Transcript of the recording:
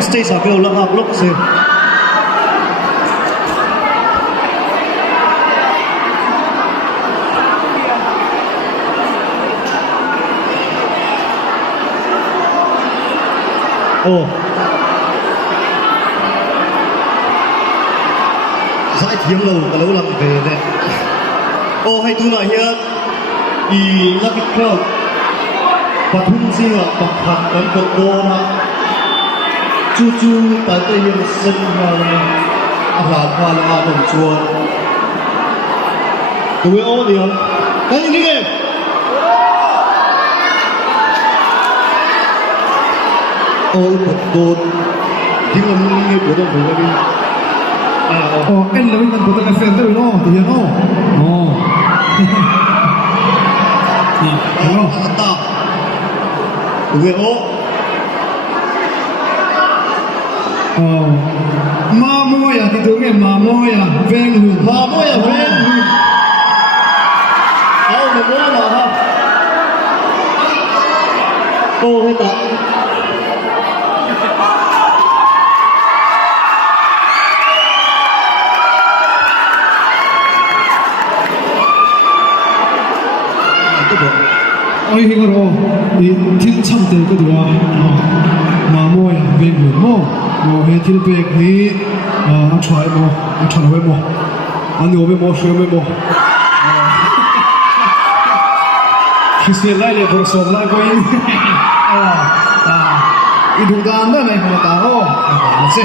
stage ở cái lượng học lúc gì giải tiếng lâu cả lâu lắm về đây hay tu nói here i lucky crowd và thun gì à bạc hạt đến cột đô na chu chu tại đây hiện sinh là hoa là đồng chuột tụi ô đi không cái gì kìa cột đô tiếng là nghe của đồng hồ đi anh là mình cần của tôi là fan tôi nó thì nó 나갔다. 왜, 마모야, 기둥에 마모야, 뱅훈. 마모야, 뱅훈. 아우, 뭐야, 했다. 어이 이거로 이 딜참때 그도와 마모야 뱅훈 뭐 딜백 이 안초에 안초에 안돼 오베 쇼베 키스라이레 보르소라 고인 이 두단다 네 보다고 알았지